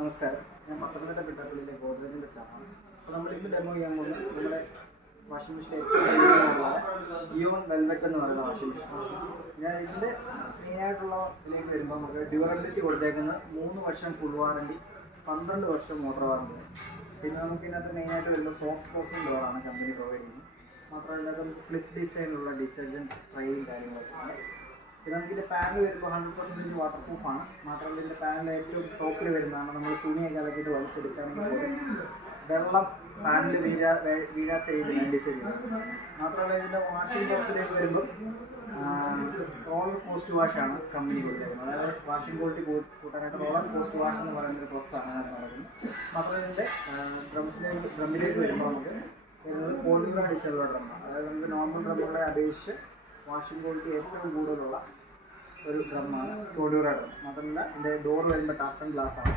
നമസ്കാരം, ഞാൻ പത്തനംതിട്ട പിട്ടാപ്പള്ളിയിലെ ഗോദ്രേജിൻ്റെ സ്റ്റാഫാണ്. അപ്പോൾ നമ്മളിന്ന് ഡെമോ ചെയ്യാൻ പോകുന്നത് നമ്മുടെ വാഷിംഗ് മെഷീൻ ഇയോൺ വെൽവെറ്റ് എന്ന് പറയുന്ന വാഷിംഗ് മെഷീൻ. ഞാൻ ഇതിൻ്റെ മെയിനായിട്ടുള്ള ഇതിലേക്ക് വരുമ്പോൾ നമുക്ക് ഡ്യൂറബിലിറ്റി കൊടുത്തേക്കുന്നത് 3 വർഷം ഫുൾ വാറണ്ടി, 12 വർഷം മോട്ടോർ വാറണ്ടി. പിന്നെ നമുക്ക് ഇതിനകത്ത് മെയിനായിട്ട് വരുമ്പോൾ സോഫ്റ്റ് ക്ലോസിംഗ് ഡോറാണ് കമ്പനി പ്രൊവൈഡ് ചെയ്യുന്നത്. മാത്രമല്ല നമുക്ക് ഫ്ലിപ്പ് ഡിസൈനിലുള്ള ഡിറ്റർജൻറ്റ് ട്രൈയും കാര്യങ്ങളൊക്കെ ഉണ്ട്. പിന്നെ നമുക്കിതിൻ്റെ പാനൽ വരുമ്പോൾ 100% വാട്ടർ പ്രൂഫാണ്. മാത്രമല്ല ഇതിൻ്റെ പാനൽ ഏറ്റവും ടോപ്പിൽ വരുന്നതാണ്. നമ്മൾ തുണിയൊക്കെ അലക്കിയിട്ട് വലിച്ചെടുക്കുകയാണെങ്കിൽ പോലും വെള്ളം പാനൽ വീഴാത്ത രീതിയിലാണ് ഡിസൈൻ ചെയ്യുന്നത്. മാത്രമല്ല ഇതിൻ്റെ വാഷിംഗ് ബോക്സിലേക്ക് വരുമ്പോൾ റോളർ പോസ്റ്റ് വാഷാണ് കമ്പനി കൊടുത്തേക്കുന്നത്. അതായത് വാഷിംഗ് ക്വാളിറ്റി കൂട്ടാനായിട്ട് റോളർ പോസ്റ്റ് വാഷ് എന്ന് പറയുന്നൊരു പ്രോസസ്സാണ് നടക്കുന്നത്. മാത്രമല്ല ഇതിൻ്റെ ഡ്രമ്മിലേക്ക് വരുമ്പോൾ നമുക്ക് വരുന്നത് പോളിമർ അടിച്ചുള്ള ഡ്രമ്മാണ്. അതായത് നമുക്ക് നോർമൽ ഡ്രമ്മുകളെ അപേക്ഷിച്ച് വാഷിംഗ് ക്വാളിറ്റി ഏറ്റവും കൂടുതലുള്ള ഒരു ഡ്രമ്മാണ് കോഡ്യൂറ ഡ്രം. മാത്രമല്ല ഇതിൻ്റെ ഡോർ വരുമ്പോൾ ടഫ് ആൻഡ് ഗ്ലാസ് ആണ്.